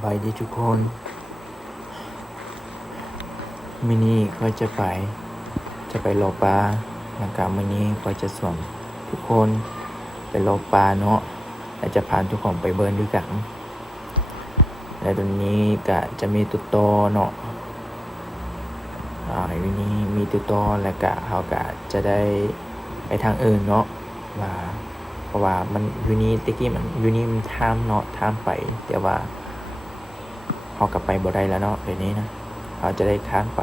บายดีทุกคนมินี่ค่อยจะไปรอปลานะครับมินี่ค่อยจะส่วนทุกคนไปรอปลาเนาะและจะพาทุกคนไปเบิร์นด้วยกันและตรงนี้ก็จะมีตุ๊โตเนาะวินี่มีตุ๊โตแล้วก็เขาก็จะได้ไปทางอื่นเนาะว่าเพราะว่ามันยูนี่ตะกี้มันยูนี่มันท่ามเนาะท่ามไปแต่ว่าเขากลับไปบ่ได้แล้วเนาะเดี๋ยวนี้นะเขาจะได้ข้ามไป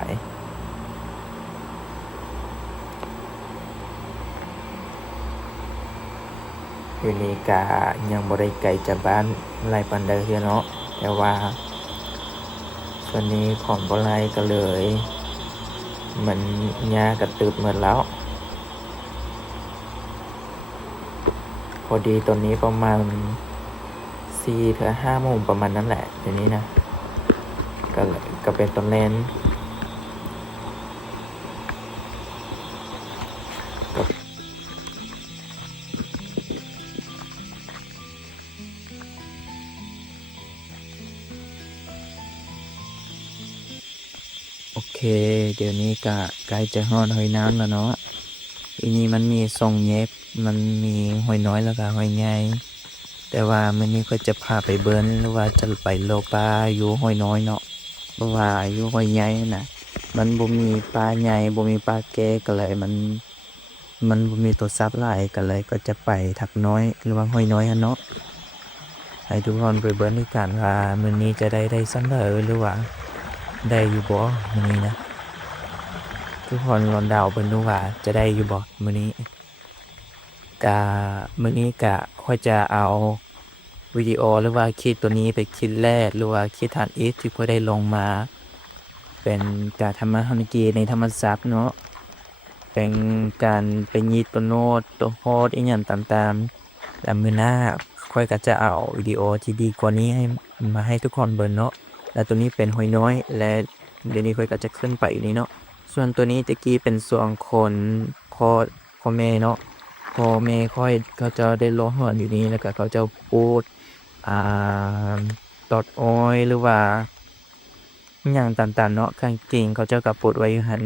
ยูนี่กะยังบ่ได้ไกลจากบ้านไรปันใดเนาะแต่ว่าตอนนี้ของบ่ไรก็เลยมันยากระตืบเหมือนแล้วพอดีตอนนี้ประมาณ4-5 โมงประมาณนั้นแหละเดี๋ยวนี้นะก็เป็นตอนเล่นโอเคเดี๋ยวนี้ก็ใกล้จะฮอดหอยน้ำแล้วเนาะทีนี้มันมี2เย็บมันมีหอยน้อยแล้วก็หอยใหญ่แต่ว่ามื้อนี้ก็จะพาไปเบิ้นหรือว่าจะไปโลปลาอยู่หอยน้อยเนาะเพราะว่าอยู่หอยใหญ่น่ะมันบ่มีปลาใหญ่บ่มีปลาแก่ก็เลยมันบ่มีตัวซับหลายก็เลยก็จะไปทักน้อยหรือว่าหอยน้อยเนาะให้ทุกคนไปเบิ้นด้วยกันว่ามื้อนี้จะได้ซั้นเด้อหรือว่าได้อยู่บ่มื้อนี้นะทุกคนลองเดาเบิ่งดูว่าจะได้อยู่บ่มื้อนี้มื้อนี้ก็ค่อยจะเอาวิดีโอหรือว่าคลิปตัวนี้ไปคลิปแรกหรือว่าคลิปฐานที่ค่อยได้ลงมาเป็นการทำมาฮานิกีในธรรมชาติเนาะเป็นการไปยีดตัวโน้ตตัวโฮดอีหยังต่างๆแต่มื้อหน้าค่อยก็จะเอาวิดีโอที่ดีกว่านี้มาให้ทุกคนเบิ่งเนาะและตัวนี้เป็นหอยน้อยและเดี๋ยวนี้ค่อยก็จะขึ้นไปอยู่นี่เนาะส่วนตัวนี้ตะกี้เป็นส่วนคนพ่อแม่เนาะพ่อแม่ค่อยเขาจะได้รอฮอดอยู่นี่แล้วก็เขาจะปูดตอดอ้อยหรือว่าอิหยังต่างๆเนาะข้างจริงเขาเจ้าก็ปูดไว้อยู่หั้น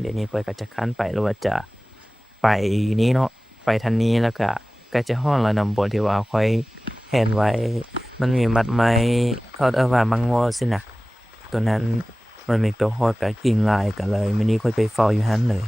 เดี๋ยวนี้ข้อยก็จะคร้านไปหรือว่าจะไปนี้เนาะไปทางนี้แล้วก็ใกล้จะฮอดแล้วนำบ่ที่ว่าข้อยเห็นไว้มันมีมัดไม้เขาเอิ้นว่ามังงอซิน่ะตัวนั้นมันมีตัวฮอดก็กิ่งหลายก็เลยมื้อนี้ข้อยไปเฝ้าอยู่หั้นเลย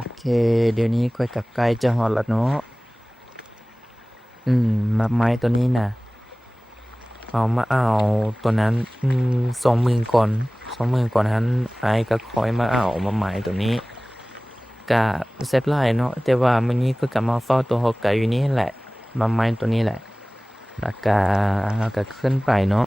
โอเคเดี๋ยวนี้ข้อยก็ใกล้จะฮอดแล้วเนาะมัดไม้ตัวนี้น่ะเอาตัวนั้น20,000ก่อนหั้นอ้ายก็ค่อยมาเอามาหมายตัวนี้ก็แซ่บหลายเนาะแต่ว่ามื้อนี้ข้อยก็มาเฝ้าตัวฮอกไก่อยู่นี่แหละมาไม้ตัวนี้แหละแล้วก็เราก็ขึ้นไปเนาะ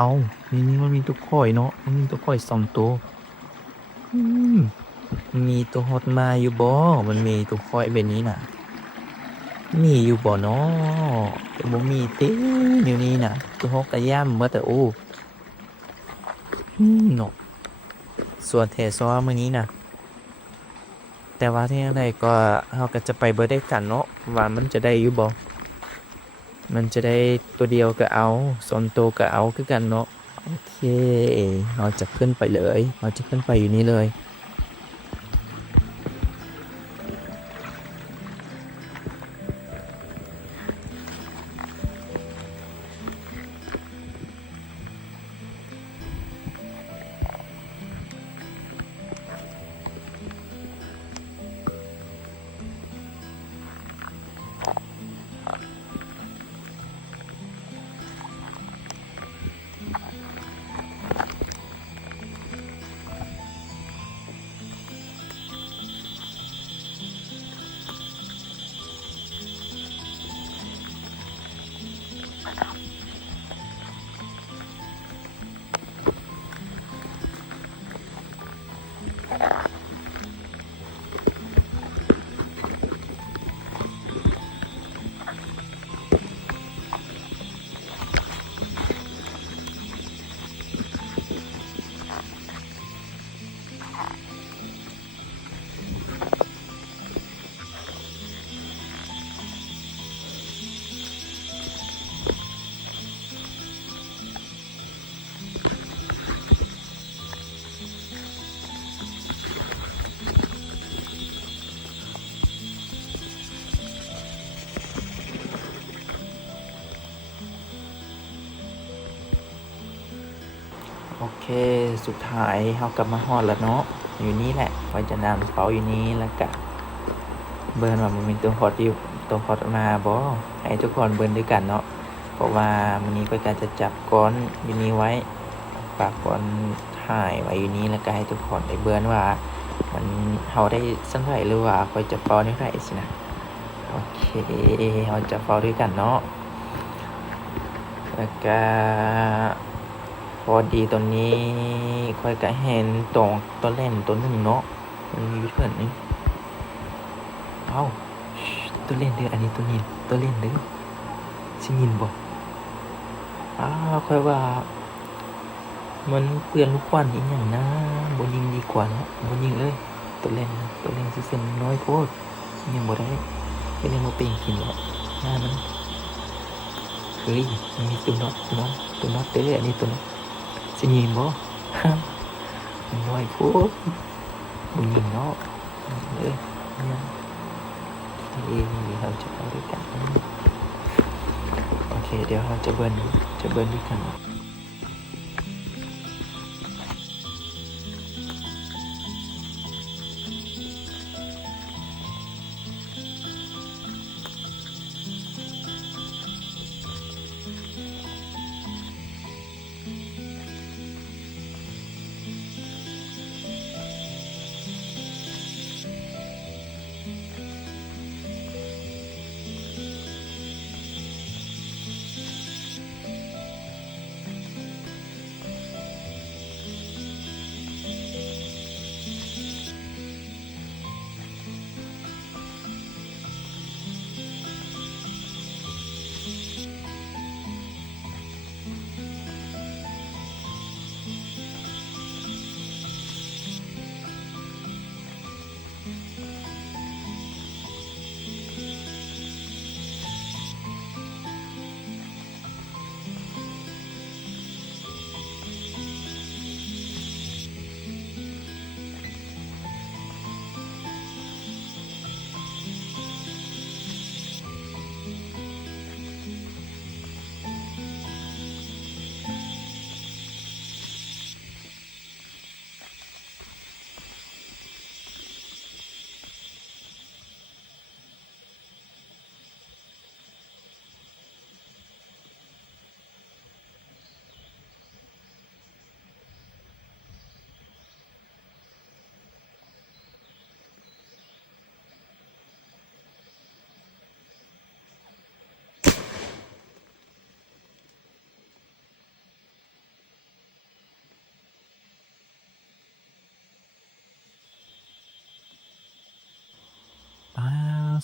อ้าวนี่มันมีตัวข้อยเนาะมันมีตัวข้อย2ตัวอืม มีตัวฮอดมาอยู่บ่มันมีตัวค่อยแบบนี้น่ะมีอยู่บ่น้อบ่มีติเดี๋ยวนี้น่ะตัวฮอกก็ย่ํบ่แต่โอ้เนาะส่วนแท้ซอมื้อนี้น่ะแต่ว่าที่จั่งใดก็เฮาก็จะไปเบิดด้วยกันเนาะว่ามันจะได้อยู่บ่มันจะได้ตัวเดียวก็เอา2ตัวก็เอาคือกันเนาะโอเคเราจะขึ้นไปเลยเราจะขึ้นไปอยู่นี้เลยโอเคสุดท้ายเฮากลับมาฮอดแล้วเนาะอยู่นี่แหละไว้จะนำเป๋าอยู่นี้แล้วก็เบิ่งว่ามันมีตัวฮอดอยู่ตัวฮอดมาบ่ให้ทุกคนเบิ่งด้วยกันเนาะเพราะว่ามื้อนี้ก็จะจับก้อนอยู่นี้ไว้ฝากก้อนถ่ายไว้อยู่นี้แล้วก็ให้ทุกคนได้เบิ่งว่ามันเฮาได้สังไดหรือว่าค่อยจะเป่าได้ได้สินะโอเคเฮาจะเป่าด้วยกันเนาะแล้วก็พอดีตอนนี้ค่อยก็เห็นตัวเล่นตัวนึงเนาะมันมีอยู่เพิ่นนี่อ้าวตัวเล่นเด้ออันนี้ตัวนี้ตัวเล่นเด้อสิยินบ่ค่อยว่ามันเปื้อนลูกควันอีหยังนะบ่ยิงดีกว่าเนาะบ่ยิงเลยตัวเล่นซื่อๆน้อยโพดยังบ่ได้ก็เลยบ่เป็นกินแล้วมันเฮ้ยมันมีตัวน็อตเด้ออันนี้ตัวน็อตสิยิงบ่น้อยโพดบ่ยิงเนาะเอ้ยเราจะเอาด้วยกันโอเคเดี๋ยวเราจะเบิ่นด้วยกัน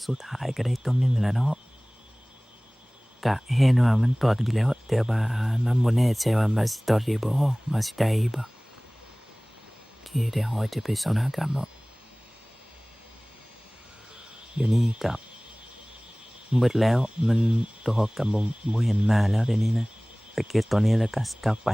สุดท้ายก็ได้ตัวหนึงแหล้วเนาะก็เห็นว่ามันตอดอยู่แล้วแต่ว่ามันบ่แน่ใจว่ามันสิตอดได้บ่มันสิได้บ่โอเคเดี๋ยวเราจะไปสอนหากันเนาะเดี๋ยวนี้ก็มืดแล้วมันตัวก็บ่เห็นมาแล้วเดี๋ยวนี้นะไปเก็บตัวนี้แล้วก็กลับไป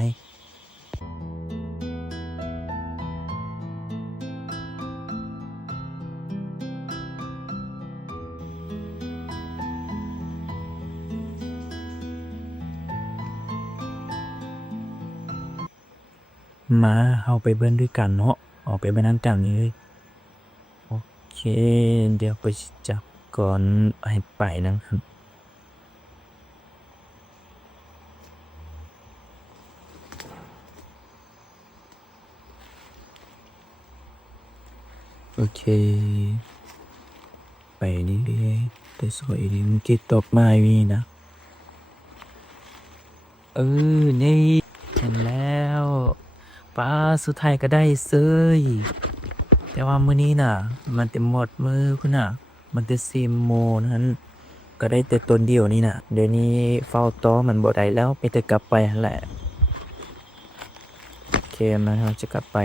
มาเฮาไปเบิ่งด้วยกันเนาะออกไปเบิ่งนำกันเลยโอเคเดี๋ยวไปจับก่อนให้ไปนะครับโอเคไปนี่แต่สวยดีมันเก็บดอกไม้นี่นะนี่เห็นแล้วปลาสุดท้ายก็ได้เซยแต่ว่ามื้อนี้น่ะมันจะหมดมื้อพุ่นน่ะมันจะ10 โมงนั้นก็ได้แต่ตนเดียวนี่น่ะเดี๋ยวนี้เฝ้าต่อมันบ่ได้แล้วมีแต่กลับไปหั่นแหละโอเคมาเราจะกลับไป